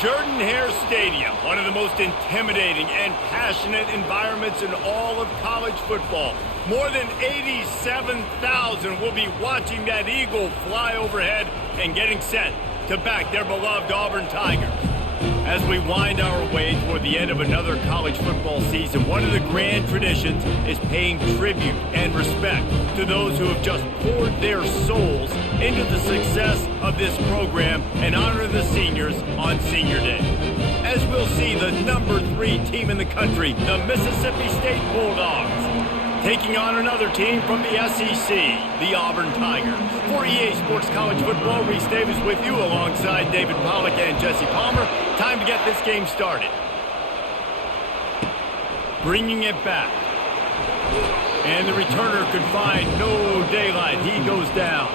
Jordan-Hare Stadium, one of the most intimidating and passionate environments in all of college football. More than 87,000 will be watching that eagle fly overhead and getting set to back their beloved Auburn Tigers. As we wind our way toward the end of another college football season, one of the grand traditions is paying tribute and respect to those who have just poured their souls into the success of this program and honor the seniors on Senior Day. As we'll see the number 3 team in the country, the Mississippi State Bulldogs, taking on another team from the SEC, the Auburn Tigers. For EA Sports College Football, Reese Davis with you alongside David Pollack and Jesse Palmer. Time to get this game started. Bringing it back. And the returner could find no daylight. He goes down.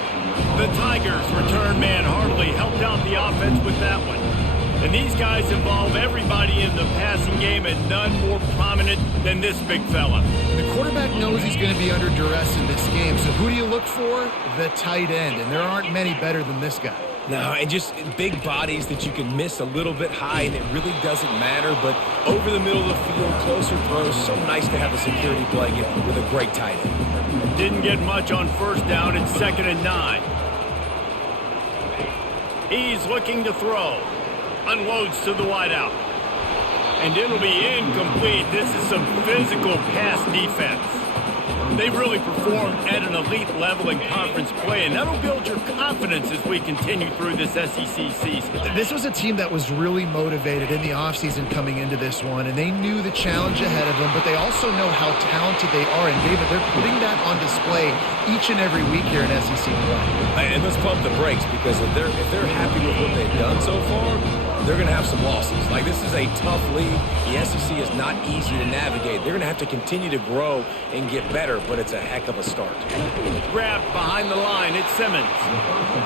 The Tigers return man Hartley helped out the offense with that one. And these guys involve everybody in the passing game, and none more prominent than this big fella. The quarterback knows he's going to be under duress in this game, so who do you look for? The tight end, and there aren't many better than this guy. No, and just big bodies that you can miss a little bit high, and it really doesn't matter, but over the middle of the field, closer throws, so nice to have a security blanket with a great tight end. Didn't get much on first down. It's 2nd and 9. He's looking to throw. Unloads to the wideout. And it'll be incomplete. This is some physical pass defense. They've really performed at an elite level in conference play, and that'll build your confidence as we continue through this SEC season. This was a team that was really motivated in the offseason coming into this one, and they knew the challenge ahead of them, but they also know how talented they are. And, David, they're putting that on display each and every week here in SEC play. And let's pump the brakes, because if they're happy with what they've done so far, they're going to have some losses. Like, this is a tough league. The SEC is not easy to navigate. They're going to have to continue to grow and get better, but it's a heck of a start. Grabbed behind the line. It's Simmons.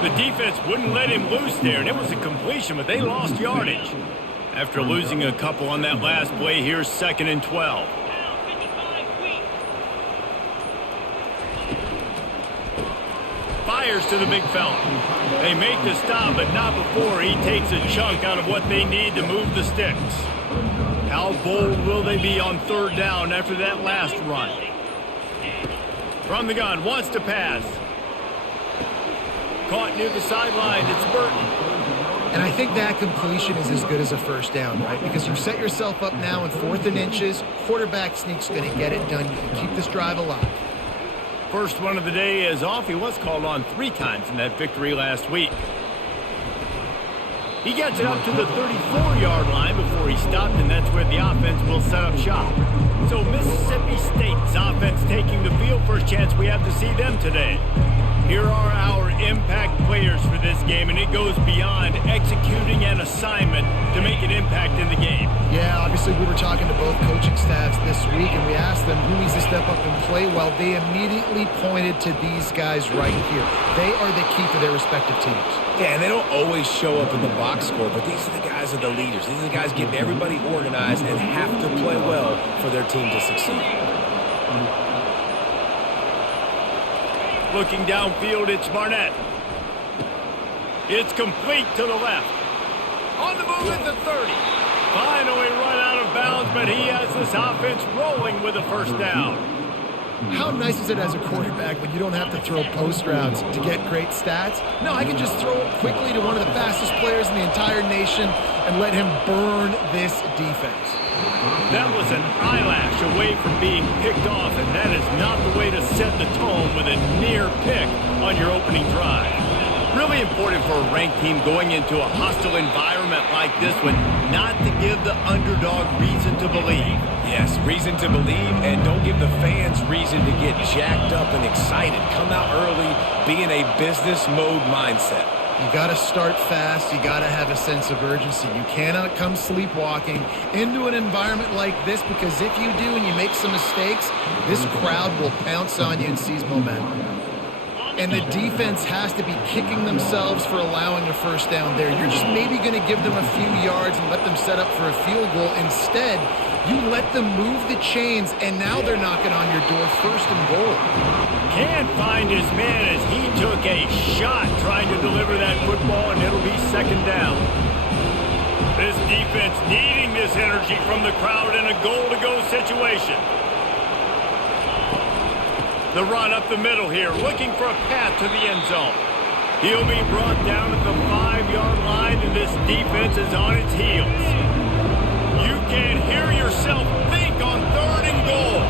The defense wouldn't let him loose there, and it was a completion, but they lost yardage. After losing a couple on that last play, here's 2nd and 12. Fires to the big fella. They make the stop, but not before he takes a chunk out of what they need to move the sticks. How bold will they be on 3rd down after that last run? From the gun, wants to pass. Caught near the sideline, it's Burton. And I think that completion is as good as a first down, right? Because you've set yourself up now in 4th and inches. Quarterback sneak's going to get it done. You can keep this drive alive. First one of the day is off. He was called on 3 times in that victory last week. He gets it up to the 34-yard line before he stopped, and that's where the offense will set up shop. So Mississippi State's offense taking the field. First chance we have to see them today. Here are our impact players for this game, and it goes beyond executing an assignment to make an impact in the game. Yeah, obviously we were talking to both coaching staffs this week, and we asked them who needs to step up and play well. They immediately pointed to these guys right here. They are the key for their respective teams. Yeah, and they don't always show up in the box score, but these are the guys that are the leaders. These are the guys getting everybody organized and have to play well for their team to succeed. Looking downfield, it's Barnett. It's complete to the left. On the move at the 30. Finally run out of bounds, but he has this offense rolling with a first down. How nice is it as a quarterback when you don't have to throw post routes to get great stats? No, I can just throw it quickly to one of the fastest players in the entire nation and let him burn this defense. That was an eyelash away from being picked off, and that is not the way to set the tone with a near pick on your opening drive. Really important for a ranked team going into a hostile environment like this one, not to give the underdog reason to believe. Yes, reason to believe, and don't give the fans reason to get jacked up and excited. Come out early, be in a business mode mindset. You got to start fast. You got to have a sense of urgency. You cannot come sleepwalking into an environment like this, because if you do and you make some mistakes, this crowd will pounce on you and seize momentum. And the defense has to be kicking themselves for allowing a first down there. You're just maybe going to give them a few yards and let them set up for a field goal. Instead, you let them move the chains, and now they're knocking on your door, 1st and goal. Can't find his man as he took a shot trying to deliver that football, and it'll be 2nd down. This defense needing this energy from the crowd in a goal-to-go situation. The run up the middle here, looking for a path to the end zone. He'll be brought down at the 5-yard line, and this defense is on its heels. You can hear yourself think on 3rd and goal.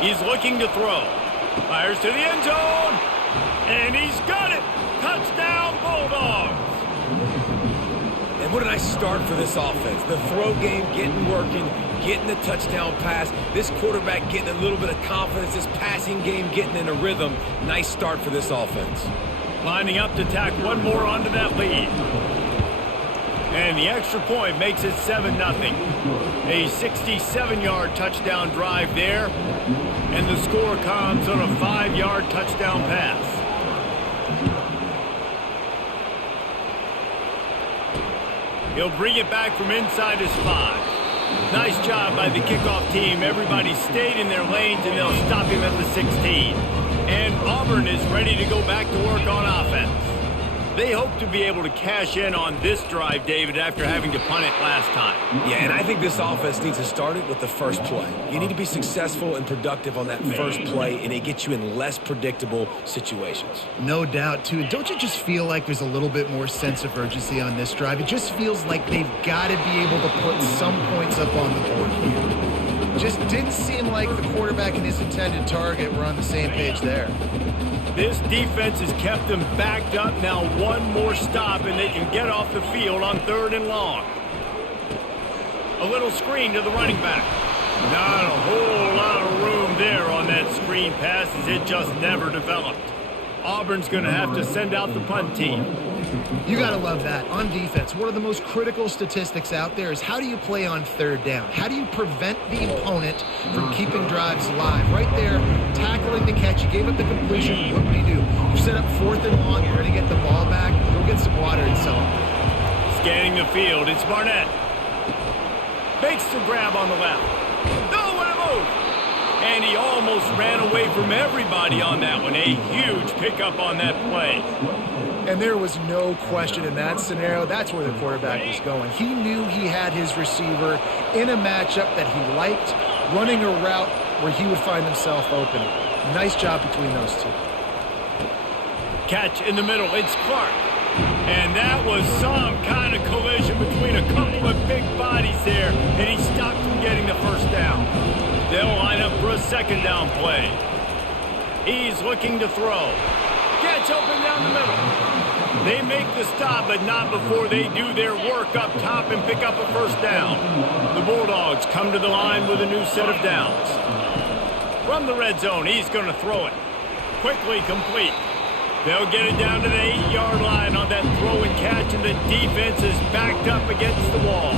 He's looking to throw. Fires to the end zone, and he's got it. Touchdown, Bulldogs. And what a nice start for this offense. The throw game getting working, getting the touchdown pass. This quarterback getting a little bit of confidence. This passing game getting in a rhythm. Nice start for this offense. Lining up to tack one more onto that lead. And the extra point makes it 7-0. A 67-yard touchdown drive there. And the score comes on a 5-yard touchdown pass. He'll bring it back from inside his 5. Nice job by the kickoff team. Everybody stayed in their lanes, and they'll stop him at the 16. And Auburn is ready to go back to work on offense. They hope to be able to cash in on this drive, David, after having to punt it last time. Yeah, and I think this offense needs to start it with the first play. You need to be successful and productive on that first play, and it gets you in less predictable situations. No doubt, too. Don't you just feel like there's a little bit more sense of urgency on this drive? It just feels like they've got to be able to put some points up on the board here. Just didn't seem like the quarterback and his intended target were on the same page there. This defense has kept them backed up. Now one more stop, and they can get off the field on 3rd and long. A little screen to the running back. Not a whole lot of room there on that screen pass, as it just never developed. Auburn's going to have to send out the punt team. You got to love that. On defense, one of the most critical statistics out there is how do you play on 3rd down? How do you prevent the opponent from keeping drives alive? Right there, tackling the catch. You gave up the completion. What do? You set up 4th and long. You're going to get the ball back. Go get some water and so on. Scanning the field, it's Barnett. Makes the grab on the left. No, what a move! And he almost ran away from everybody on that one. A huge pickup on that play. And there was no question in that scenario. That's where the quarterback was going. He knew he had his receiver in a matchup that he liked, running a route where he would find himself open. Nice job between those two. Catch in the middle. It's Clark. And that was some kind of collision between a couple of big bodies there, and he stopped from getting the first down. They'll line up for a 2nd down play. He's looking to throw. Gets open down the middle. They make the stop, but not before they do their work up top and pick up a 1st down. The Bulldogs come to the line with a new set of downs. From the red zone, he's going to throw it. Quickly complete. They'll get it down to the 8-yard line on that throw and catch, and the defense is backed up against the wall.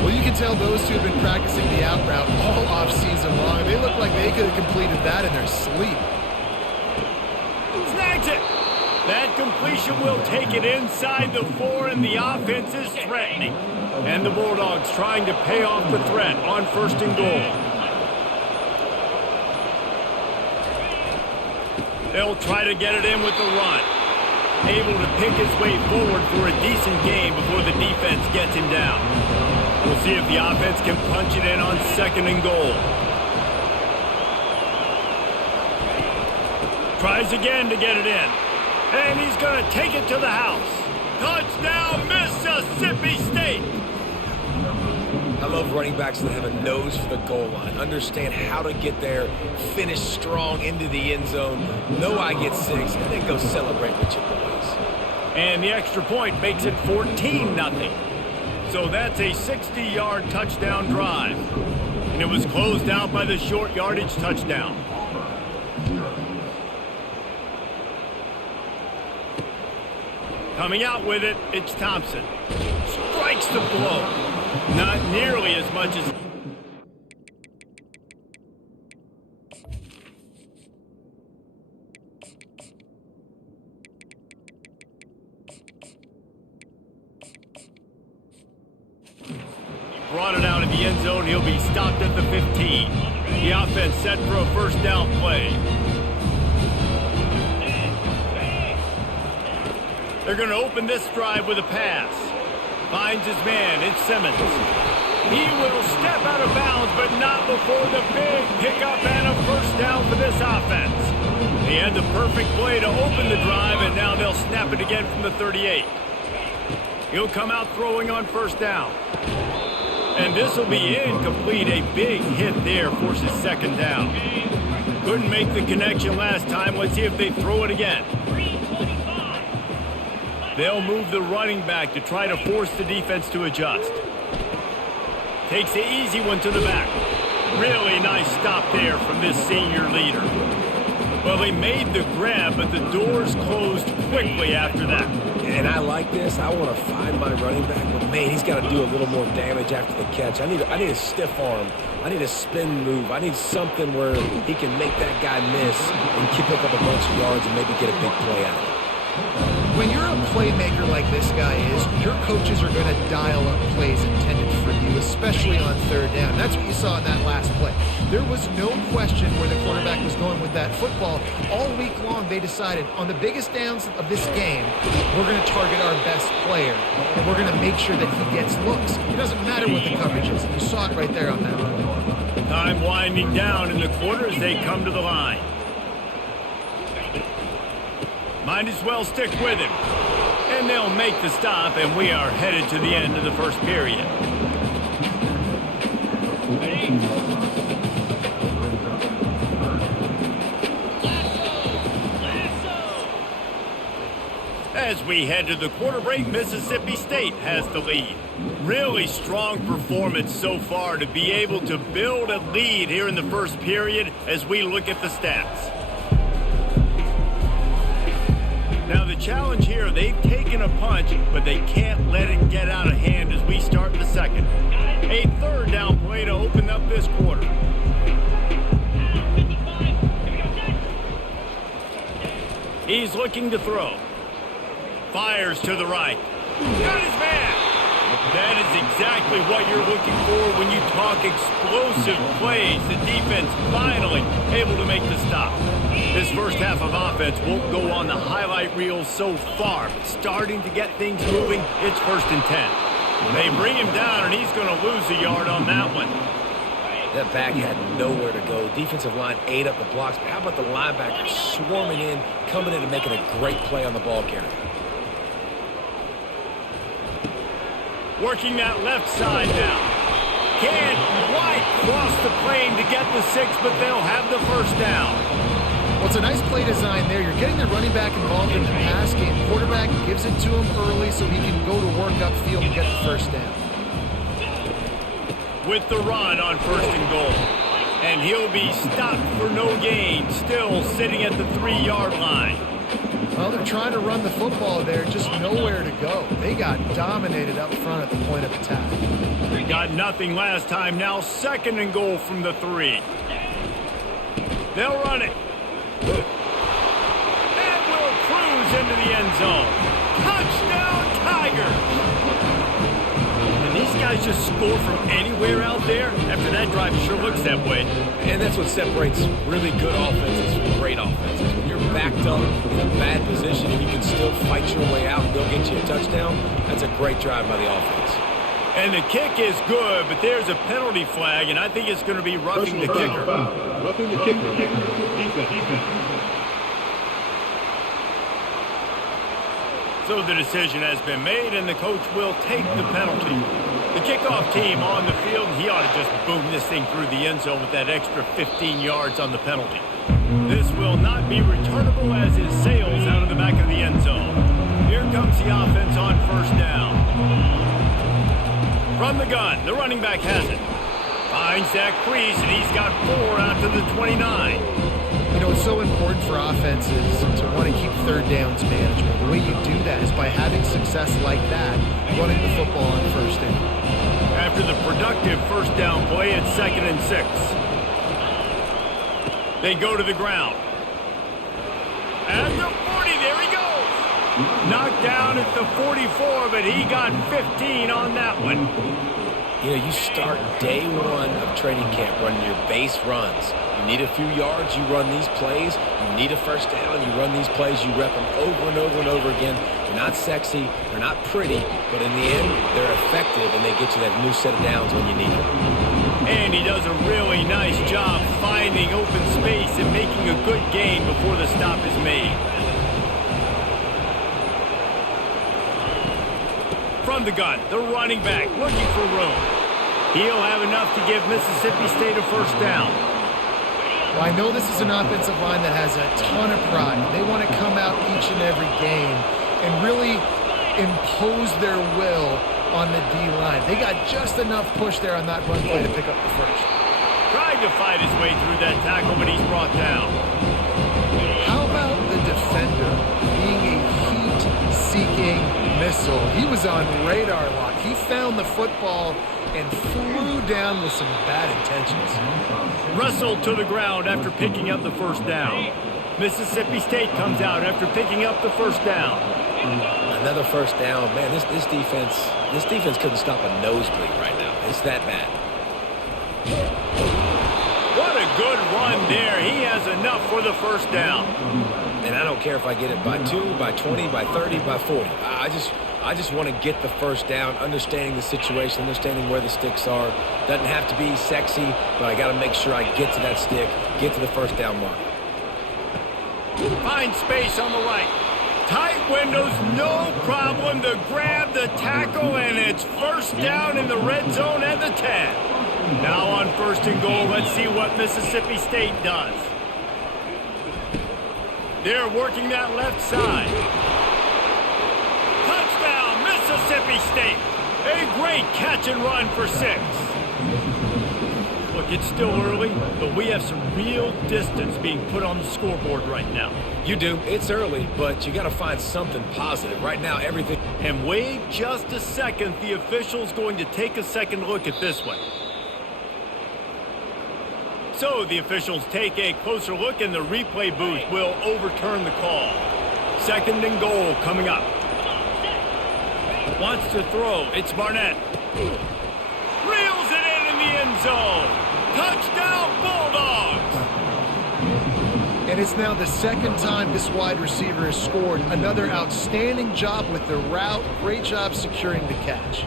Well, you can tell those two have been practicing the out route all off-season long. They look like they could have completed that in their sleep. Snags it. That completion will take it inside the 4, and the offense is threatening. And the Bulldogs trying to pay off the threat on 1st and goal. They'll try to get it in with the run. Able to pick his way forward for a decent game before the defense gets him down. We'll see if the offense can punch it in on 2nd and goal. Tries again to get it in. And he's going to take it to the house. Touchdown, Mississippi State! I love running backs that have a nose for the goal line, understand how to get there, finish strong into the end zone, know I get 6, and then go celebrate with your boys. And the extra point makes it 14-0. So that's a 60-yard touchdown drive. And it was closed out by the short yardage touchdown. Coming out with it, it's Thompson. Strikes the blow. Not nearly as much as... Brought it out of the end zone. He'll be stopped at the 15. The offense set for a 1st down play. They're going to open this drive with a pass. Finds his man. It's Simmons. He will step out of bounds, but not before the big pickup and a first down for this offense. He had the perfect play to open the drive, and now they'll snap it again from the 38. He'll come out throwing on first down. And this will be incomplete. A big hit there forces second down. Couldn't make the connection last time. Let's see if they throw it again. They'll move the running back to try to force the defense to adjust. Takes the easy one to the back. Really nice stop there from this senior leader. Well, they made the grab, but the doors closed quickly after that. And I like this. I want to find my running back, but man, he's got to do a little more damage after the catch. I need a stiff arm. I need a spin move. I need something where he can make that guy miss and pick up a bunch of yards and maybe get a big play out of it. When you're a playmaker like this guy is, your coaches are going to dial up plays intended for you, especially on third down. That's what you saw in that last play. There was no question where the quarterback was going with that football. All week long, they decided on the biggest downs of this game, we're going to target our best player, and we're going to make sure that he gets looks. It doesn't matter what the coverage is. You saw it right there on that play. Time winding down in the quarter as they come to the line. Might as well stick with him. And they'll make the stop, and we are headed to the end of the first period. As we head to the quarter break, Mississippi State has the lead. Really strong performance so far to be able to build a lead here in the first period as we look at the stats. Now the challenge here, they've taken a punch, but they can't let it get out of hand as we start the second. A third down play to open up this quarter. He's looking to throw. Fires to the right. Got his man. That is exactly what you're looking for when you talk explosive plays. The defense finally able to make the stop. This first half of offense won't go on the highlight reel so far, but starting to get things moving, it's 1st and 10. They bring him down, and he's going to lose a yard on that one. That back had nowhere to go. Defensive line ate up the blocks. But how about the linebacker swarming in, coming in and making a great play on the ball carrier? Working that left side now. Can't quite cross the plane to get the 6, but they'll have the first down. Well, it's a nice play design there. You're getting the running back involved in the pass game. Quarterback gives it to him early so he can go to work upfield and get the first down. With the run on 1st and goal. And he'll be stopped for no gain, still sitting at the 3-yard line. Well, they're trying to run the football there, just nowhere to go. They got dominated up front at the point of attack. They got nothing last time, now 2nd and goal from the 3. They'll run it. And will cruise into the end zone. Touchdown, Tigers! And these guys just score from anywhere out there. After that drive, it sure looks that way. And that's what separates really good offenses from great offenses. When you're backed up in a bad position and you can still fight your way out and go get you a touchdown, that's a great drive by the offense. And the kick is good, but there's a penalty flag, and I think it's going to be roughing the kicker. Roughing the kicker. Defense. So the decision has been made, and the coach will take the penalty. The kickoff team on the field, he ought to just boom this thing through the end zone with that extra 15 yards on the penalty. This will not be returnable as it sails out of the back of the end zone. Here comes the offense on 1st down. From the gun, the running back has it. Finds that crease, and he's got 4 out to the 29. You know, it's so important for offenses to want to keep third downs management. The way you do that is by having success like that, running the football on 1st down. After the productive 1st down play, it's 2nd and 6. They go to the ground. At the 40, there he goes. Knocked down at the 44, but he got 15 on that one. You know, you start day one of training camp running your base runs. You need a few yards, you run these plays. You need a first down, you run these plays. You rep them over and over and over again. They're not sexy, they're not pretty, but in the end, they're effective, and they get you that new set of downs when you need them. And he does a really nice job finding open space and making a good gain before the stop is made. From the gun, the running back looking for room. He'll have enough to give Mississippi State a first down. Well, I know this is an offensive line that has a ton of pride. They want to come out each and every game and really impose their will on the D-line. They got just enough push there on that run play to pick up the first. Trying to fight his way through that tackle, but he's brought down. How about the defender being a heat-seeking missile? He was on radar lock. He found the football and flew down with some bad intentions. Wrestled to the ground after picking up the first down. Mississippi State comes out after picking up the first down. Another first down. Man, this defense couldn't stop a nosebleed right now. It's that bad. What a good run there. He has enough for the first down. And I don't care if I get it by 2, by 20, by 30, by 40. I just want to get the first down, understanding the situation, understanding where the sticks are. Doesn't have to be sexy, but I got to make sure I get to that stick, get to the first down mark. Find space on the right. Tight windows, no problem to grab the tackle, and it's first down in the red zone at the 10. Now on first and goal, let's see what Mississippi State does. They're working that left side. Touchdown, Mississippi State. A great catch and run for 6. Look, it's still early, but we have some real distance being put on the scoreboard right now. You do. It's early, but you got to find something positive. Right now, everything... And wait just a second. The official's going to take a second look at this one. So the officials take a closer look, and the replay booth will overturn the call. Second and goal coming up. Wants to throw. It's Barnett. Reels it in the end zone. Touchdown, Bulldogs! And it's now the second time this wide receiver has scored. Another outstanding job with the route. Great job securing the catch.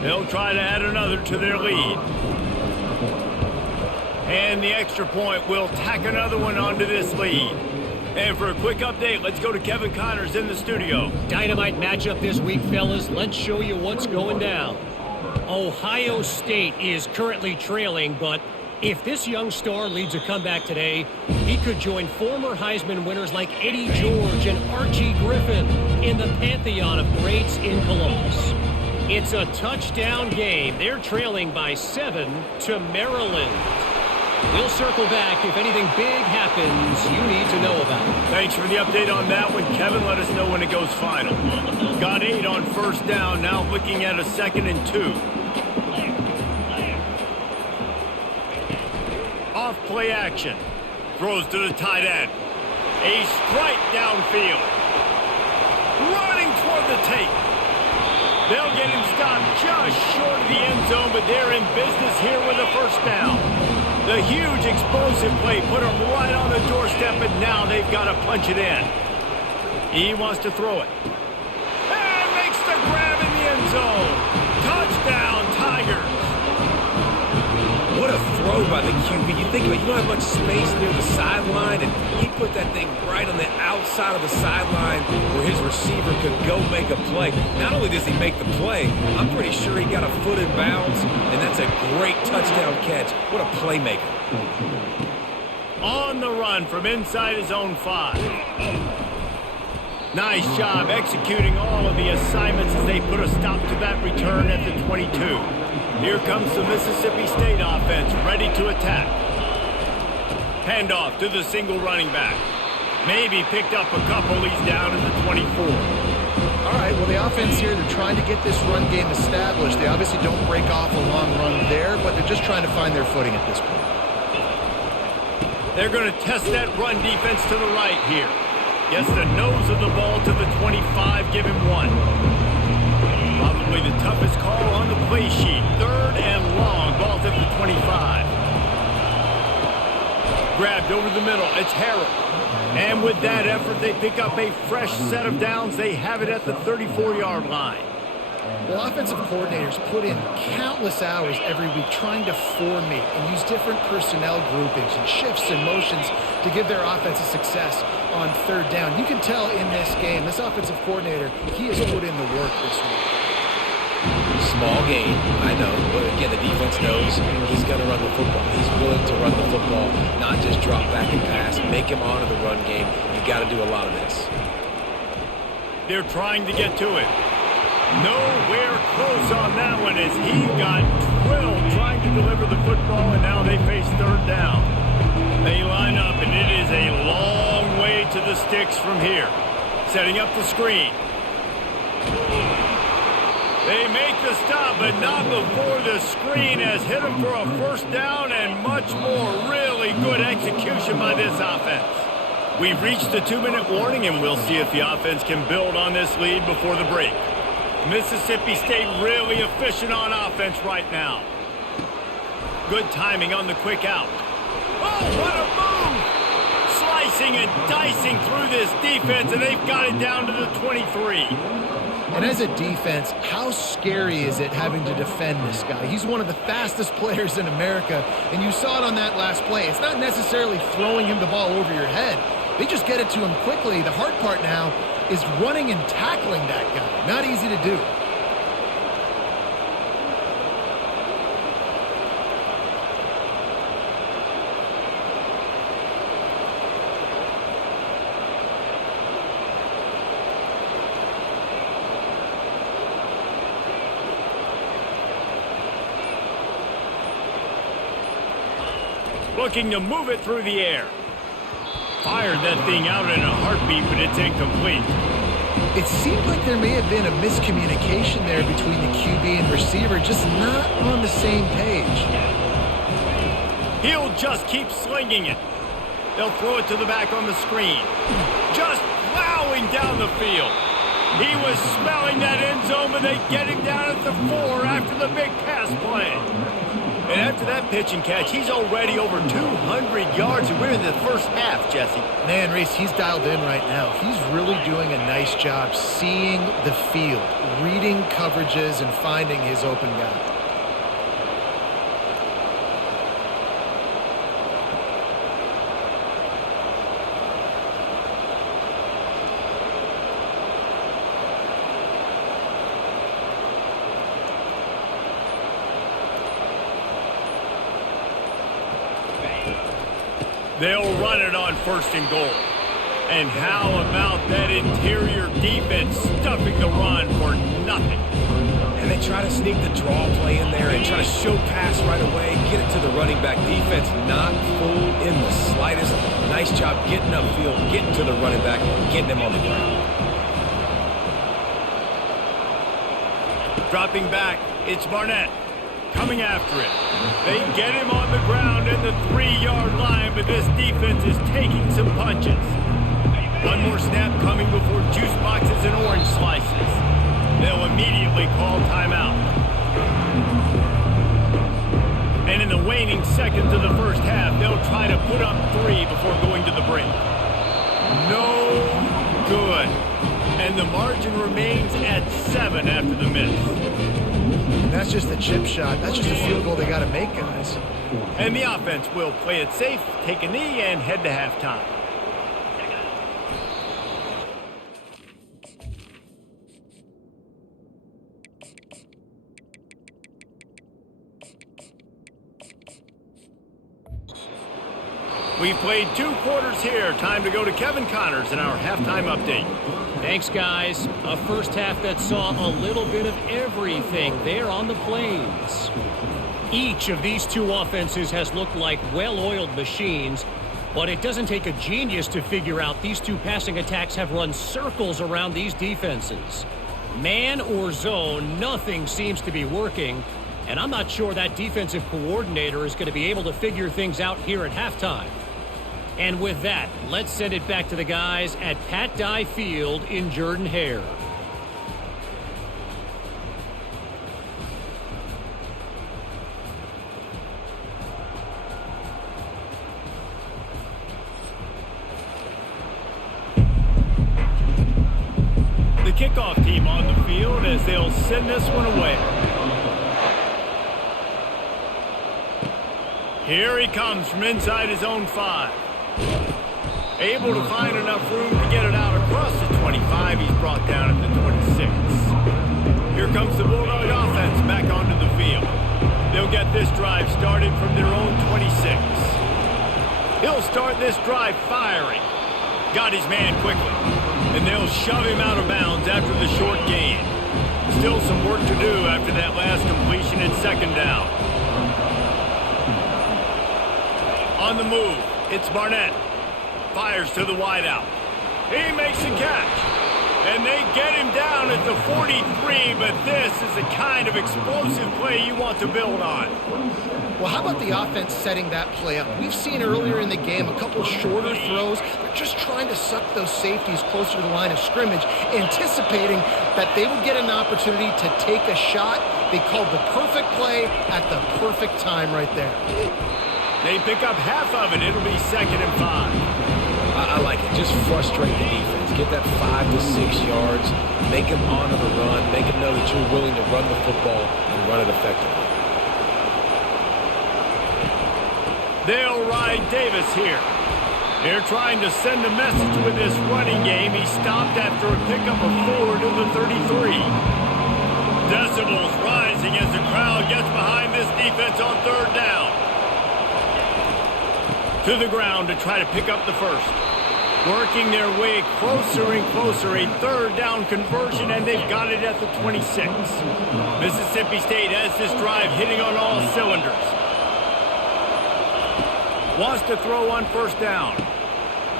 They'll try to add another to their lead. And the extra point will tack another one onto this lead. And for a quick update, let's go to Kevin Connors in the studio. Dynamite matchup this week, fellas. Let's show you what's going down. Ohio State is currently trailing, but if this young star leads a comeback today, he could join former Heisman winners like Eddie George and Archie Griffin in the pantheon of greats in Columbus. It's a touchdown game. They're trailing by 7 to Maryland. We'll circle back if anything big happens you need to know about. Thanks for the update on that one, Kevin. Let us know when it goes final. Got 8 on first down, now looking at a 2nd and 2. Off play action. Throws to the tight end. A strike downfield. Running toward the tape. They'll get him stopped just short of the end zone, but they're in business here with a first down. The huge explosive play put him right on the doorstep, and now they've got to punch it in. He wants to throw it. And makes the grab in the end zone. Touchdown, Tigers. What a throw by the QB. You think about it, you don't have much space near the sideline, and he put that thing right on the outside of the sideline where his receiver could go make a play. Not only does he make the play, I'm pretty sure he got a foot in bounds, and that's a great touchdown catch. What a playmaker. On the run from inside his own 5. Nice job executing all of the assignments as they put a stop to that return at the 22. Here comes the Mississippi State offense, ready to attack. Handoff to the single running back. Maybe picked up a couple. He's down at the 24. All right, well, the offense here, they're trying to get this run game established. They obviously don't break off a long run there, but they're just trying to find their footing at this point. They're going to test that run defense to the right here. Gets the nose of the ball to the 25, give him 1. Probably the toughest call on the play sheet. 3rd and long. Ball's at the 25. Grabbed over the middle. It's Harrell. And with that effort, they pick up a fresh set of downs. They have it at the 34-yard line. Well, offensive coordinators put in countless hours every week trying to formate and use different personnel groupings and shifts and motions to give their offensive success on 3rd down. You can tell in this game, this offensive coordinator, he has put in the work this week. Small game, I know, but again, the defense knows he's going to run the football. He's willing to run the football, not just drop back and pass, make him honor the run game. You got to do a lot of this. They're trying to get to it. Nowhere close on that one as he got drilled trying to deliver the football, and now they face 3rd down. They line up, and it is a long way to the sticks from here. Setting up the screen. They make the stop, but not before the screen has hit them for a 1st down and much more. Really good execution by this offense. We've reached the 2-minute warning, and we'll see if the offense can build on this lead before the break. Mississippi State really efficient on offense right now. Good timing on the quick out. Oh, what a move! Slicing and dicing through this defense, and they've got it down to the 23. And as a defense, how scary is it having to defend this guy? He's one of the fastest players in America, and you saw it on that last play. It's not necessarily throwing him the ball over your head. They just get it to him quickly. The hard part now is running and tackling that guy. Not easy to do. Looking to move it through the air. Fired that thing out in a heartbeat, but it's incomplete. It seemed like there may have been a miscommunication there between the QB and receiver, just not on the same page. He'll just keep slinging it. They'll throw it to the back on the screen. Just plowing down the field. He was smelling that end zone, but they get him down at the 4 after the big pass play. And after that pitch and catch, he's already over 200 yards, and we're in the 1st half, Jesse. Man, Reese, he's dialed in right now. He's really doing a nice job seeing the field, reading coverages, and finding his open guy. They'll run it on 1st and goal. And how about that interior defense stuffing the run for nothing? And they try to sneak the draw play in there and try to show pass right away, get it to the running back. Defense not fooled in the slightest. Nice job getting upfield, getting to the running back, getting him on the ground. Dropping back, it's Barnett. Coming after it. They get him on the ground at the 3-yard line, but this defense is taking some punches. One more snap coming before juice boxes and orange slices. They'll immediately call timeout. And in the waning seconds of the 1st half, they'll try to put up 3 before going to the break. No good. And the margin remains at 7 after the miss. That's just a chip shot. That's just a field goal they got to make, guys. And the offense will play it safe, take a knee, and head to halftime. We've played 2 quarters here. Time to go to Kevin Connors in our halftime update. Thanks, guys. A 1st half that saw a little bit of everything there on the Plains. Each of these 2 offenses has looked like well-oiled machines, but it doesn't take a genius to figure out these 2 passing attacks have run circles around these defenses. Man or zone, nothing seems to be working, and I'm not sure that defensive coordinator is going to be able to figure things out here at halftime. And with that, let's send it back to the guys at Pat Dye Field in Jordan-Hare. kickoff team on the field as they'll send this one away. Here he comes from inside his own 5. Able to find enough room to get it out across the 25. He's brought down at the 26. Here comes the Bulldog offense back onto the field. They'll get this drive started from their own 26. He'll start this drive firing. Got his man quickly. And they'll shove him out of bounds after the short gain. Still some work to do after that last completion in second down. On the move, it's Barnett. Fires to the wideout. He makes the catch. And they get him down at the 43, but this is the kind of explosive play you want to build on. Well, how about the offense setting that play up? We've seen earlier in the game a couple shorter throws. They're just trying to suck those safeties closer to the line of scrimmage, anticipating that they would get an opportunity to take a shot. They called the perfect play at the perfect time right there. They pick up half of it. It'll be 2nd and 5. I like it. Just frustrate the defense. Get that 5 to 6 yards. Make them honor the run. Make them know that you're willing to run the football and run it effectively. They'll ride Davis here. They're trying to send a message with this running game. He stopped after a pickup of 4 to the 33. Decibels rising as the crowd gets behind this defense on 3rd down. To the ground to try to pick up the first. Working their way closer and closer. A 3rd down conversion, and they've got it at the 26. Mississippi State has this drive hitting on all cylinders. Wants to throw on 1st down.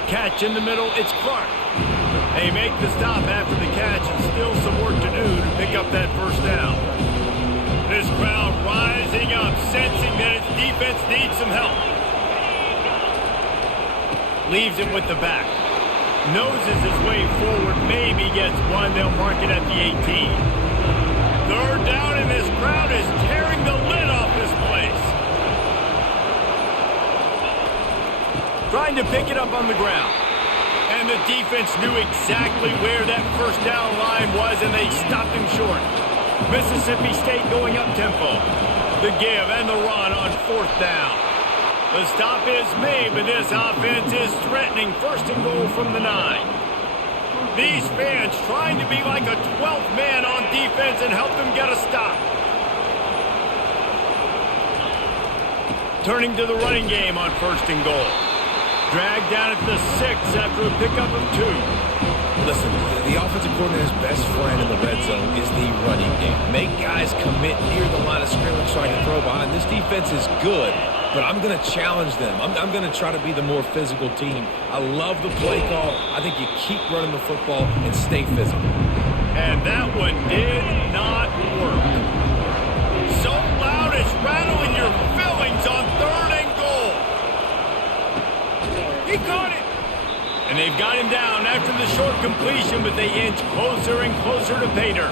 Catch in the middle, it's Clark. They make the stop after the catch, and still some work to do to pick up that 1st down. This crowd rising up, sensing that its defense needs some help. Leaves it with the back. Noses his way forward, maybe gets one. They'll mark it at the 18. 3rd down, and this crowd is tearing the lid off this place. Trying to pick it up on the ground. And the defense knew exactly where that 1st down line was, and they stopped him short. Mississippi State going up tempo. The give and the run on 4th down. The stop is made, but this offense is threatening 1st and goal from the 9. These fans trying to be like a 12th man on defense and help them get a stop. Turning to the running game on 1st and goal. Dragged down at the 6 after a pickup of 2. Listen, the offensive coordinator's best friend in the red zone is the running game. Make guys commit near the line of scrimmage so I can throw behind. This defense is good, but I'm going to challenge them. I'm going to try to be the more physical team. I love the play call. I think you keep running the football and stay physical. And that one did not work. So loud it's rattling your fillings on 3rd and goal. He caught it. And they've got him down after the short completion, but they inch closer and closer to pay dirt.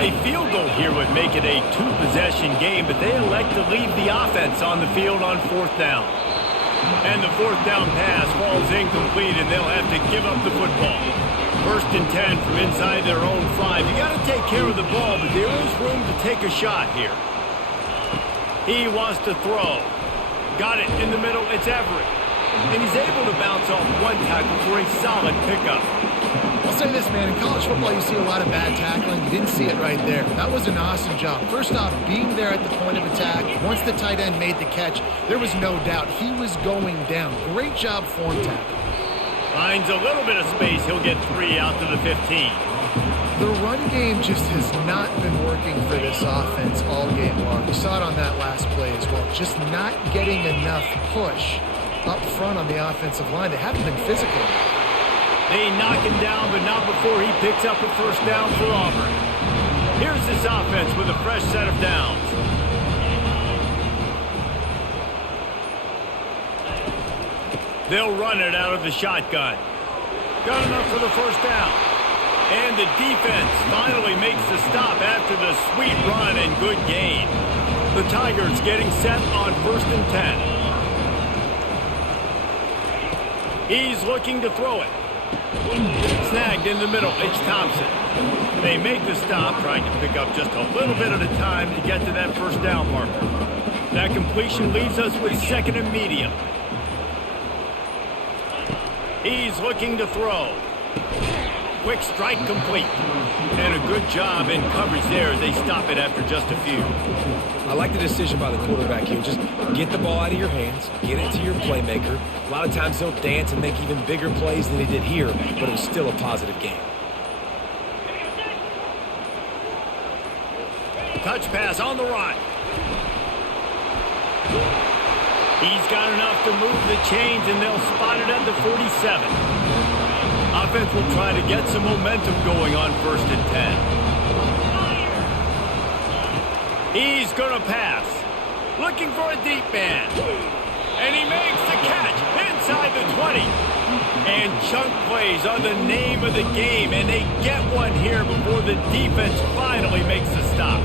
A field goal here would make it a 2-possession game, but they elect to leave the offense on the field on 4th down. And the 4th down pass falls incomplete, and they'll have to give up the football. 1st and 10 from inside their own 5. You got to take care of the ball, but there is room to take a shot here. He wants to throw. Got it in the middle. It's Everett. And he's able to bounce off 1 tackle for a solid pickup. I'll say this, man. In college football, you see a lot of bad tackling. You didn't see it right there. That was an awesome job. First off, being there at the point of attack. Once the tight end made the catch, there was no doubt he was going down. Great job form tackle. Finds a little bit of space. He'll get 3 out to the 15. The run game just has not been working for this offense all game long. You saw it on that last play as well. Just not getting enough push up front on the offensive line. They haven't been physical. They knock him down, but not before he picks up a 1st down for Auburn. Here's this offense with a fresh set of downs. They'll run it out of the shotgun. Got enough for the 1st down. And the defense finally makes the stop after the sweet run and good gain. The Tigers getting set on 1st and 10. He's looking to throw it. Snagged in the middle. It's Thompson. They make the stop, trying to pick up just a little bit at a time to get to that first down marker. That completion leaves us with second and medium. He's looking to throw. Quick strike complete. And a good job in coverage there as they stop it after just a few. I like the decision by the quarterback here. Just get the ball out of your hands, get it to your playmaker. A lot of times they'll dance and make even bigger plays than he did here, but it was still a positive game. Touch pass on the run. He's got enough to move the chains, and they'll spot it at the 47. Offense will try to get some momentum going on 1st and 10. He's going to pass. Looking for a deep man. And he makes the catch inside the 20. And chunk plays are the name of the game, and they get one here before the defense finally makes the stop.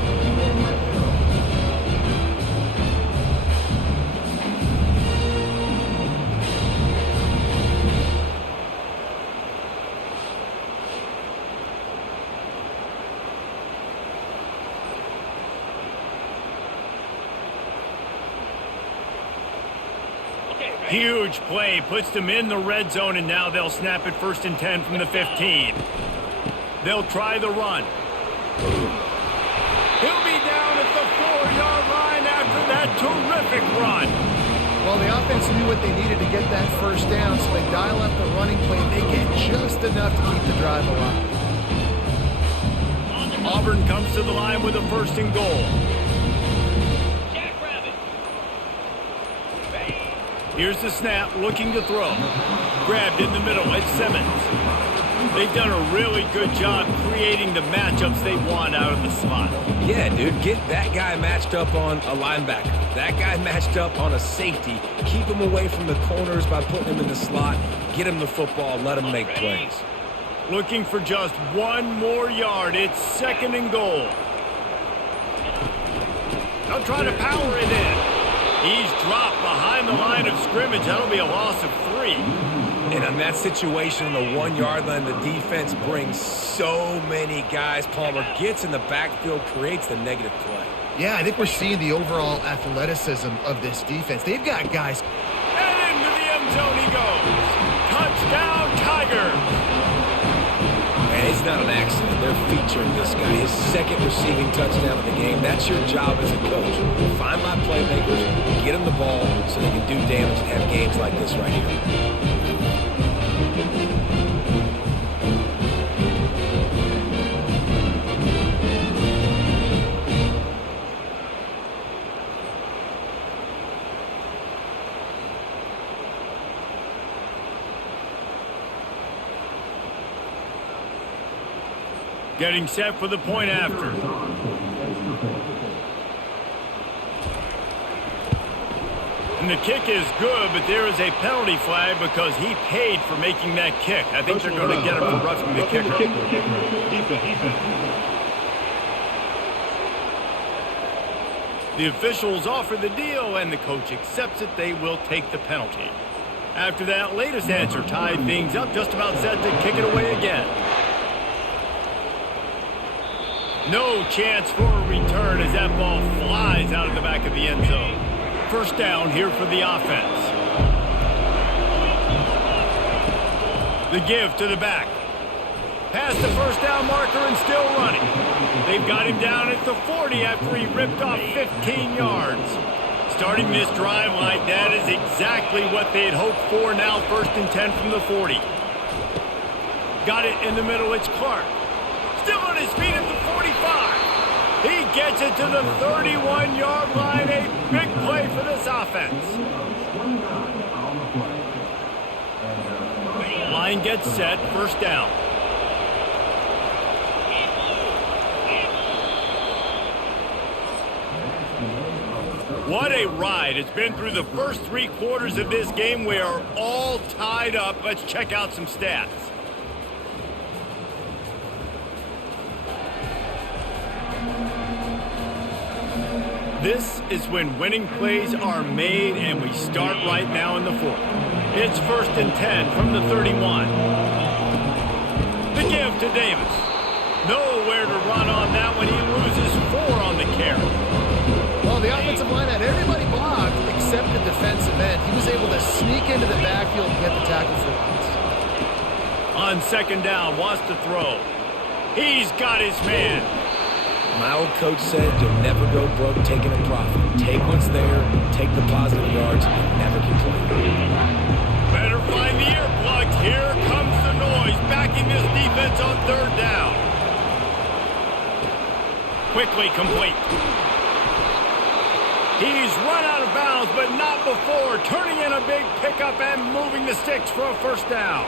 Huge play, puts them in the red zone, and now they'll snap it 1st and 10 from the 15. They'll try the run. He'll be down at the 4-yard line after that terrific run. Well, the offense knew what they needed to get that first down, so they dial up the running play, and they get just enough to keep the drive alive. Auburn comes to the line with a 1st and goal. Here's the snap, looking to throw. Grabbed in the middle, it's Simmons. They've done a really good job creating the matchups they want out of the slot. Yeah, dude, get that guy matched up on a linebacker. That guy matched up on a safety. Keep him away from the corners by putting him in the slot. Get him the football, let him make plays. Looking for just one more yard. It's 2nd and goal. They'll try to power it in. He's dropped behind the line of scrimmage. That'll be a loss of 3. And on that situation on the 1-yard line, the defense brings so many guys. Palmer gets in the backfield, creates the negative play. Yeah, I think we're seeing the overall athleticism of this defense. They've got guys. And into the end zone he goes. Touchdown, Tigers. And it's not an accident. They're featuring this guy. His 2nd receiving touchdown of the game. That's your job as a coach. Find my playmakers, get them the ball so they can do damage and have games like this right here. Getting set for the point after. And the kick is good, but there is a penalty flag because he paid for making that kick. I think they're going to get him for roughing the kicker. The officials offer the deal, and the coach accepts it. They will take the penalty. After that latest answer tied things up, just about set to kick it away again. No chance for a return as that ball flies out of the back of the end zone. 1st down here for the offense. The give to the back. Past the 1st down marker and still running. They've got him down at the 40 after he ripped off 15 yards. Starting this drive like that is exactly what they had hoped for. Now 1st and 10 from the 40. Got it in the middle, it's Clark. Still on his feet at the 45. He gets it to the 31-yard line. A big play for this offense. Line gets set, 1st down. What a ride. It's been through the first 3 quarters of this game. We are all tied up. Let's check out some stats. This is when winning plays are made, and we start right now in the 4th. It's 1st and 10 from the 31. give to Davis. Nowhere to run on that one. He loses 4 on the carry. Well, the offensive line had everybody blocked except the defensive end. He was able to sneak into the backfield and get the tackle for once. On second down, wants to throw. He's got his man. My old coach said you'll never go broke taking a profit. Take what's there, take the positive yards, and never complain. Better find the earplugs. Here comes the noise, backing this defense on third down. Quickly complete. He's run out of bounds, but not before. Turning in a big pickup and moving the sticks for a first down.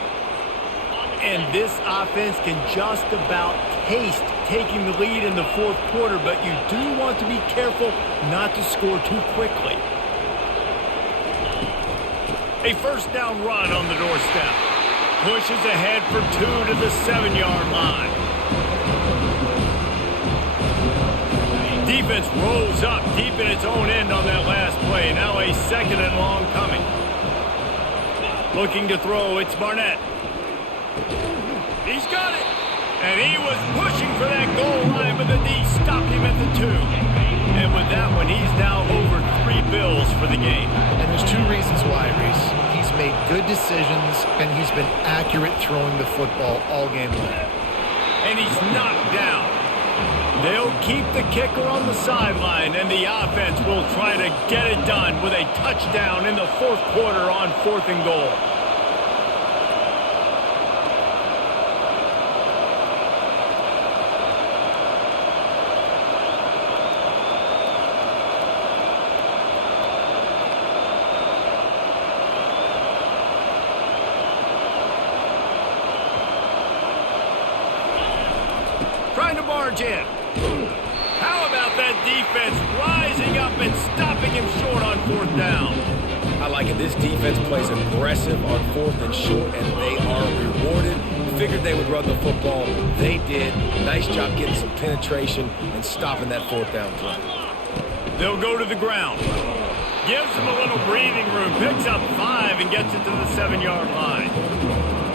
And this offense can just about taste taking the lead in the fourth quarter, but you do want to be careful not to score too quickly. A first down run on the doorstep. Pushes ahead for 2 to the 7-yard line. Defense rolls up deep in its own end on that last play. Now a second and long coming. Looking to throw, it's Barnett. He's got it. And he was pushing for that goal line, but the D stopped him at the 2. And with that one, he's now over 3 bills for the game. And there's 2 reasons why, Reese. He's made good decisions, and he's been accurate throwing the football all game long. And he's knocked down. They'll keep the kicker on the sideline, and the offense will try to get it done with a touchdown in the fourth quarter on 4th and goal. Trying to barge in. How about that defense rising up and stopping him short on 4th down? I like it. This defense plays aggressive on 4th and short, and they are rewarded. Figured they would run the football. They did. Nice job getting some penetration and stopping that 4th down play. They'll go to the ground. Gives him a little breathing room. Picks up 5 and gets it to the 7-yard line.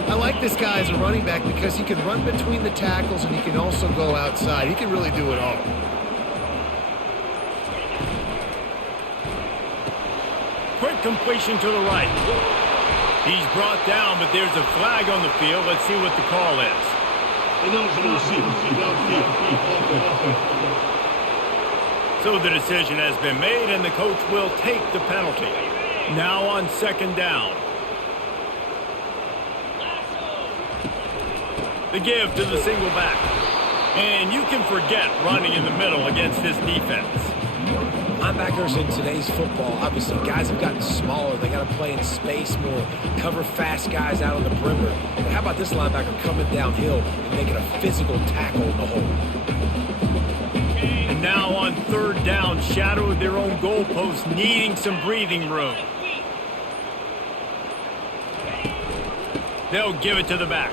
I like this guy as a running back because he can run between the tackles and he can also go outside. He can really do it all. Quick completion to the right. He's brought down, but there's a flag on the field. Let's see what the call is. So the decision has been made, and the coach will take the penalty. Now on second down. The give to the single back. And you can forget running in the middle against this defense. Linebackers in today's football, obviously, guys have gotten smaller. They got to play in space more, cover fast guys out on the perimeter. But how about this linebacker coming downhill and making a physical tackle in the hole? And now on third down, shadow of their own goalpost, needing some breathing room. They'll give it to the back.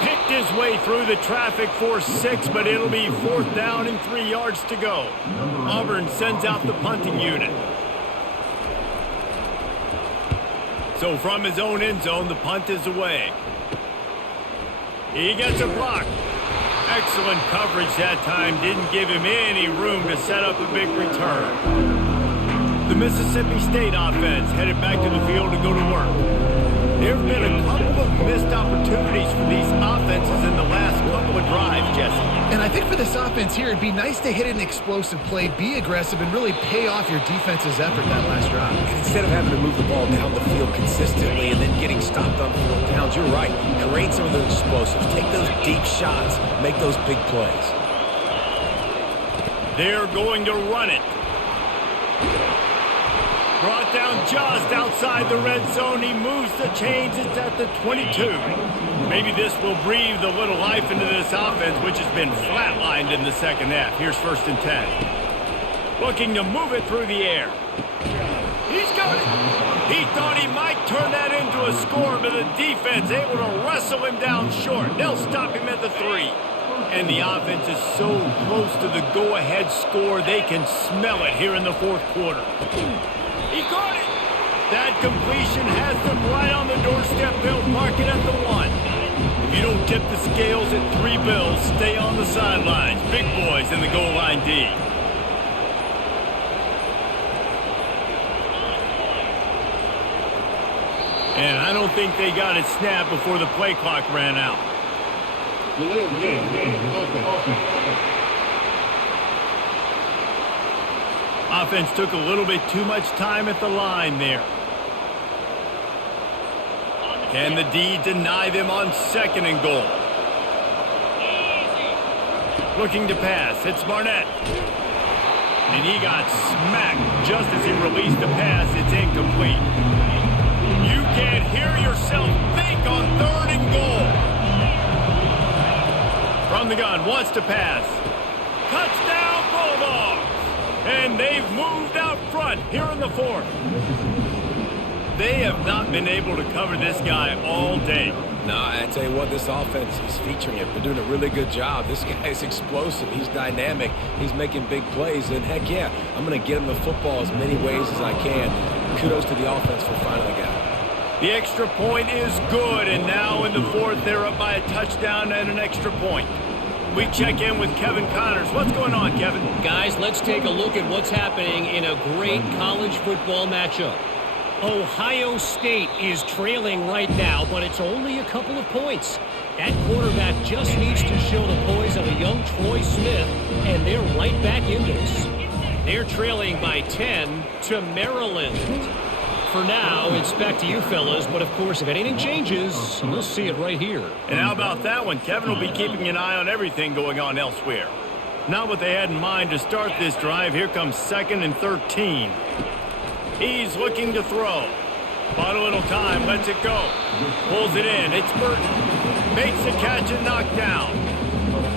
Picked his way through the traffic for 6, but it'll be 4th down and 3 yards to go. Auburn sends out the punting unit. So from his own end zone, the punt is away. He gets a block. Excellent coverage that time. Didn't give him any room to set up a big return. The Mississippi State offense headed back to the field to go to work. There have been a couple of missed opportunities for these offenses in the last couple of drives, Jesse. And I think for this offense here, it'd be nice to hit an explosive play, be aggressive, and really pay off your defense's effort that last drive. And instead of having to move the ball down the field consistently and then getting stopped on 4th downs, you're right. Create some of those explosives. Take those deep shots. Make those big plays. They're going to run it. Brought down just outside the red zone. He moves the chains. It's at the 22. Maybe this will breathe a little life into this offense, which has been flatlined in the second half. Here's 1st and 10. Looking to move it through the air. He's got it. He thought he might turn that into a score, but the defense able to wrestle him down short. They'll stop him at the 3. And the offense is so close to the go-ahead score, they can smell it here in the fourth quarter. He caught it. That completion has them right on the doorstep. They'll mark it at the 1. If you don't tip the scales at 3 bills. Stay on the sidelines. Big boys in the goal line D. And I don't think they got it snapped before the play clock ran out. Delay of game. Offense. Offense took a little bit too much time at the line there. Can the D deny them on 2nd and goal? Looking to pass. It's Barnett. And he got smacked just as he released the pass. It's incomplete. You can't hear yourself think on 3rd and goal. From the gun, wants to pass. Touchdown, Bulldogs! And they've moved out front here in the 4th. They have not been able to cover this guy all day. No, I tell you what, this offense is featuring him. They're doing a really good job. This guy's explosive. He's dynamic. He's making big plays. And heck yeah, I'm going to get him the football as many ways as I can. Kudos to the offense for finding the guy. The extra point is good, and now in the 4th, they're up by a touchdown and an extra point. We check in with Kevin Connors. What's going on, Kevin? Guys, let's take a look at what's happening in a great college football matchup. Ohio State is trailing right now, but it's only a couple of points. That quarterback just needs to show the poise of a young Troy Smith, and they're right back in this. They're trailing by 10 to Maryland. For now, it's back to you fellas, but of course, if anything changes, we'll see it right here. And how about that one? Kevin will be keeping an eye on everything going on elsewhere. Not what they had in mind to start this drive. Here comes 2nd and 13. He's looking to throw. Bought a little time, lets it go. Pulls it in, it's Burton. Makes the catch and knocked down.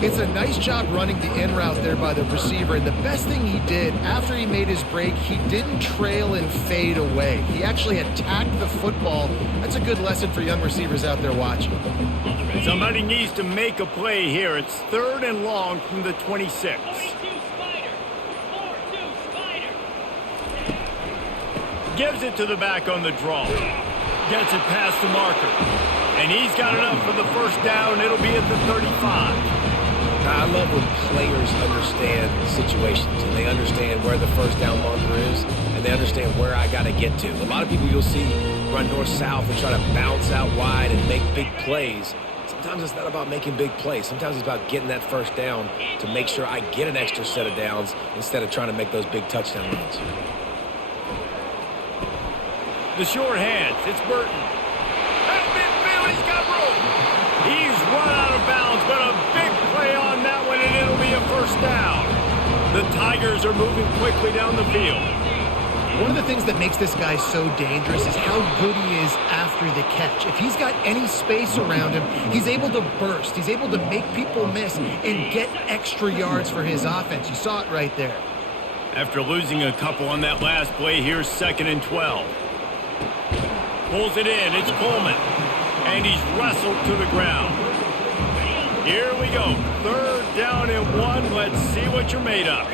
It's a nice job running the in route there by the receiver, and the best thing he did after he made his break, he didn't trail and fade away. He actually attacked the football. That's a good lesson for young receivers out there watching. Somebody needs to make a play here. It's 3rd and long from the 26. Gives it to the back on the draw. Gets it past the marker. And he's got enough for the 1st down. It'll be at the 35. I love when players understand situations and they understand where the 1st down marker is and they understand where I got to get to. A lot of people you'll see run north-south and try to bounce out wide and make big plays. Sometimes it's not about making big plays. Sometimes it's about getting that 1st down to make sure I get an extra set of downs instead of trying to make those big touchdown runs. The short hands. It's Burton. At midfield, he's got room. He's run out of bounds, but a big play on that one, and it'll be a 1st down. The Tigers are moving quickly down the field. One of the things that makes this guy so dangerous is how good he is after the catch. If he's got any space around him, he's able to burst. He's able to make people miss and get extra yards for his offense. You saw it right there. After losing a couple on that last play, here's 2nd and 12. Pulls it in. It's Coleman. And he's wrestled to the ground. Here we go. 3rd down and 1. Let's see what you're made of.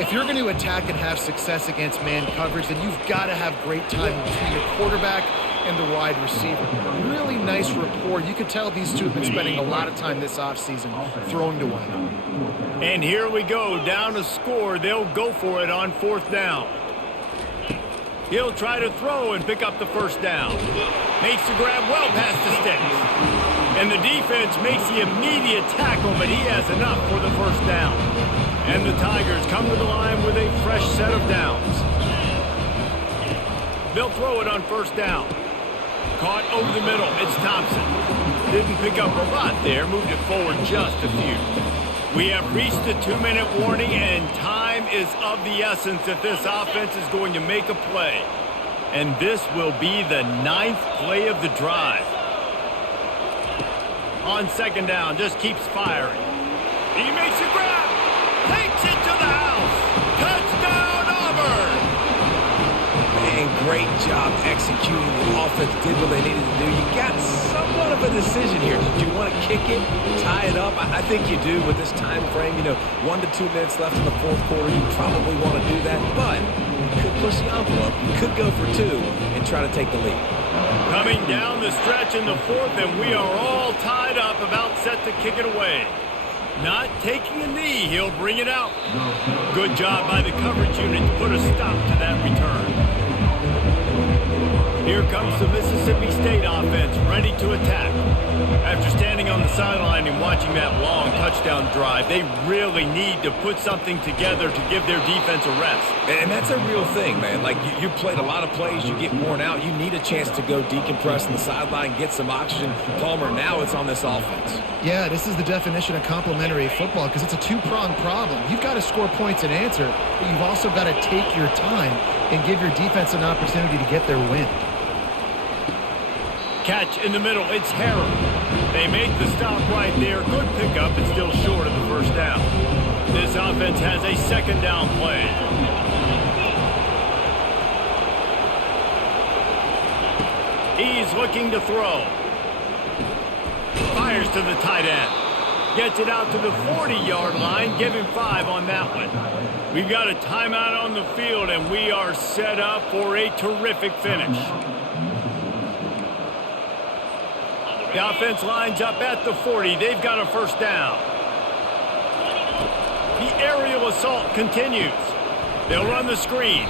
If you're going to attack and have success against man coverage, then you've got to have great time between the quarterback and the wide receiver. Really nice rapport. You can tell these two have been spending a lot of time this offseason throwing to one another. And here we go. Down to score. They'll go for it on 4th down. He'll try to throw and pick up the 1st down. Makes the grab well past the sticks. And the defense makes the immediate tackle, but he has enough for the 1st down. And the Tigers come to the line with a fresh set of downs. They'll throw it on 1st down. Caught over the middle. It's Thompson. Didn't pick up a lot there. Moved it forward just a few. We have reached the 2-minute warning, and time is of the essence if this offense is going to make a play. And this will be the 9th play of the drive. On 2nd down, just keeps firing. He makes a grab. Takes it to the house. Touchdown, Auburn! And great job executing. The offense did what they needed to do. You got somewhat of a decision here. Did you want to kick it, tie it up? I think you do with this time frame. 1 to 2 minutes left in the 4th quarter. You probably want to do that, but you could push the envelope. You could go for 2 and try to take the lead. Coming down the stretch in the fourth, and we are all tied up, about set to kick it away. Not taking a knee, he'll bring it out. Good job by the coverage unit to put a stop to that return. Here comes the Mississippi State offense, ready to attack. After standing on the sideline and watching that long touchdown drive, they really need to put something together to give their defense a rest. And that's a real thing, man. Like, you played a lot of plays, you get worn out, you need a chance to go decompress on the sideline, get some oxygen. Palmer, now it's on this offense. Yeah, this is the definition of complementary football because it's a two-pronged problem. You've got to score points and answer, but you've also got to take your time and give your defense an opportunity to get their win. Catch in the middle, it's Harrell. They make the stop right there. Good pickup, but still short of the first down. This offense has a second down play. He's looking to throw. Fires to the tight end. Gets it out to the 40-yard line. Give him 5 on that one. We've got a timeout on the field, and we are set up for a terrific finish. The offense lines up at the 40. They've got a first down. The aerial assault continues. They'll run the screen.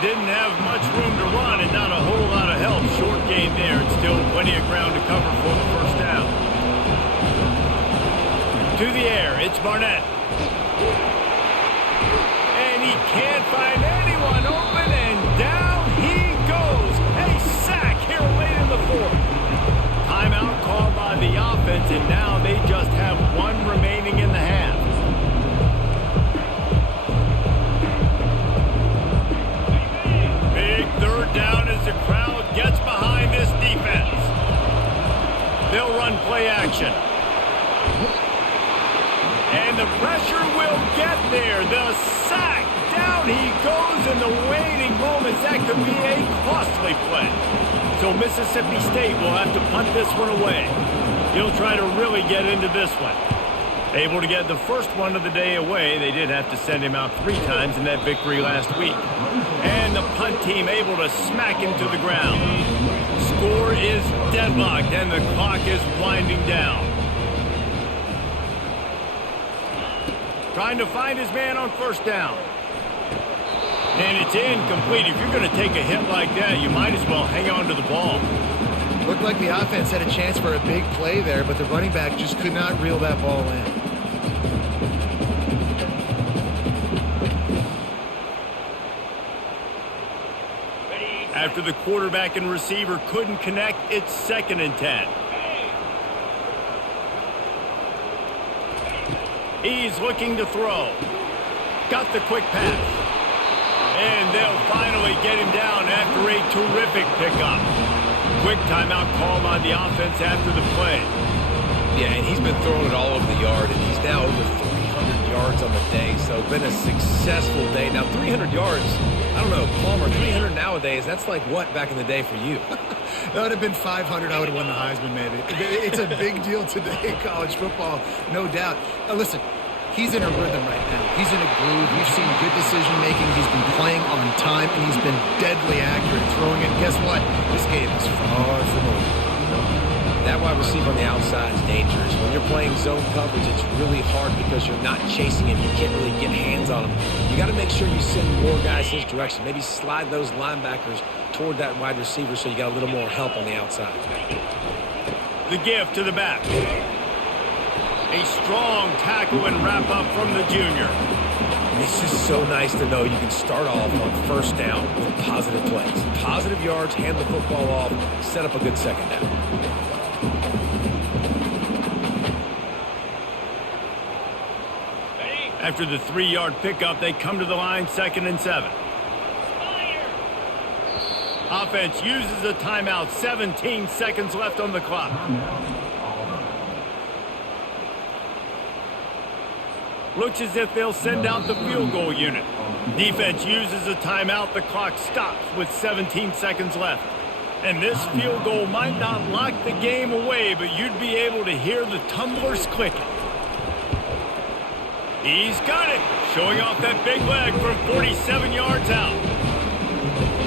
Didn't have much room to run and not a whole lot of help. Short gain there and still plenty of ground to cover for the first down. To the air, it's Barnett. And he can't find anyone open, and down he goes. A sack here late in the fourth. Timeout called by the offense, and now they just have one remaining in the half. Big third down as the crowd gets behind this defense. They'll run play action. And the pressure will get there. The sack. Down he goes in the waiting moments. That could be a costly play. So Mississippi State will have to punt this one away. He'll try to really get into this one. Able to get the first one of the day away. They did have to send him out 3 times in that victory last week. And the punt team able to smack him to the ground. Score is deadlocked, and the clock is winding down. Trying to find his man on first down. And it's incomplete. If you're going to take a hit like that, you might as well hang on to the ball. Looked like the offense had a chance for a big play there, but the running back just could not reel that ball in. After the quarterback and receiver couldn't connect, it's 2nd and 10. He's looking to throw. Got the quick pass. And they'll finally get him down after a terrific pickup. Quick timeout called on the offense after the play. Yeah, and he's been throwing it all over the yard, and he's now over 300 yards on the day, so been a successful day. Now, 300 yards, I don't know, Palmer, 300 nowadays, that's like what back in the day for you? That would have been 500. I would have won the Heisman, maybe. It's a big deal today in college football, no doubt. Now, listen. He's in a rhythm right now. He's in a groove. We've seen good decision-making. He's been playing on time, and he's been deadly accurate throwing it. Guess what? This game is far from over. That wide receiver on the outside is dangerous. When you're playing zone coverage, it's really hard because you're not chasing him. You can't really get hands on him. You got to make sure you send more guys his direction. Maybe slide those linebackers toward that wide receiver so you got a little more help on the outside. The give to the back. A strong tackle and wrap up from the junior. It's just so nice to know you can start off on first down with positive plays. Positive yards, hand the football off, set up a good second down. After the 3-yard pickup, they come to the line, 2nd and 7. Offense uses a timeout, 17 seconds left on the clock. Looks as if they'll send out the field goal unit. Defense uses a timeout. The clock stops with 17 seconds left. And this field goal might not lock the game away, but you'd be able to hear the tumblers clicking. He's got it, showing off that big leg from 47 yards out.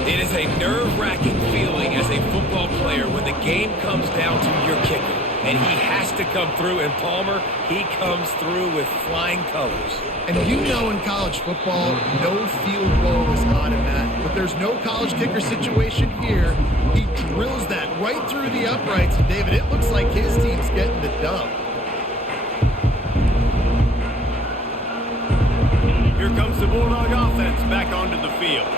It is a nerve-wracking feeling as a football player when the game comes down to your kicker. And he has to come through. And Palmer, he comes through with flying colors. And you know in college football, no field goal is automatic. But there's no college kicker situation here. He drills that right through the uprights. And David, it looks like his team's getting the dub. Here comes the Bulldog offense back onto the field.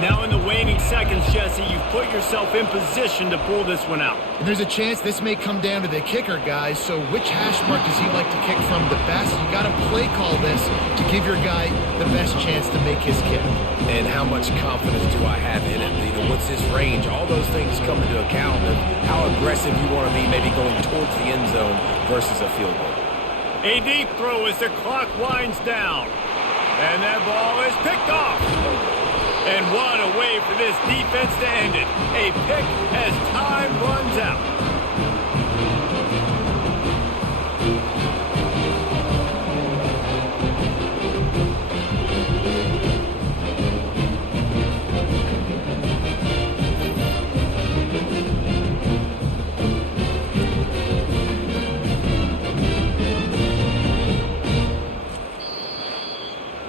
Now in the waning seconds, Jesse, you've put yourself in position to pull this one out. And there's a chance this may come down to the kicker, guys. So which hash mark does he like to kick from the best? You got to play call this to give your guy the best chance to make his kick. And how much confidence do I have in it? You know, what's his range? All those things come into account of how aggressive you want to be, maybe going towards the end zone versus a field goal. A deep throw as the clock winds down. And that ball is picked off. And what a way for this defense to end it. A pick as time runs out.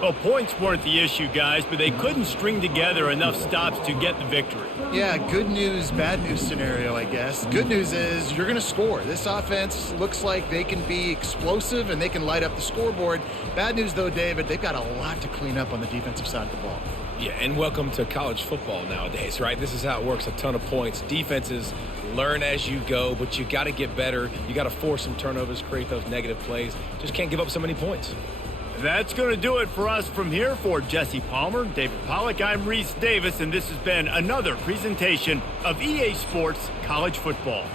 Well, points weren't the issue, guys, but they couldn't string together enough stops to get the victory. Yeah, good news, bad news scenario, I guess. Good news is you're going to score. This offense looks like they can be explosive and they can light up the scoreboard. Bad news, though, David, they've got a lot to clean up on the defensive side of the ball. Yeah, and welcome to college football nowadays, right? This is how it works, a ton of points. Defenses learn as you go, but you got to get better. You got to force some turnovers, create those negative plays. Just can't give up so many points. That's going to do it for us from here. For Jesse Palmer, David Pollack, I'm Reese Davis, and this has been another presentation of EA Sports College Football.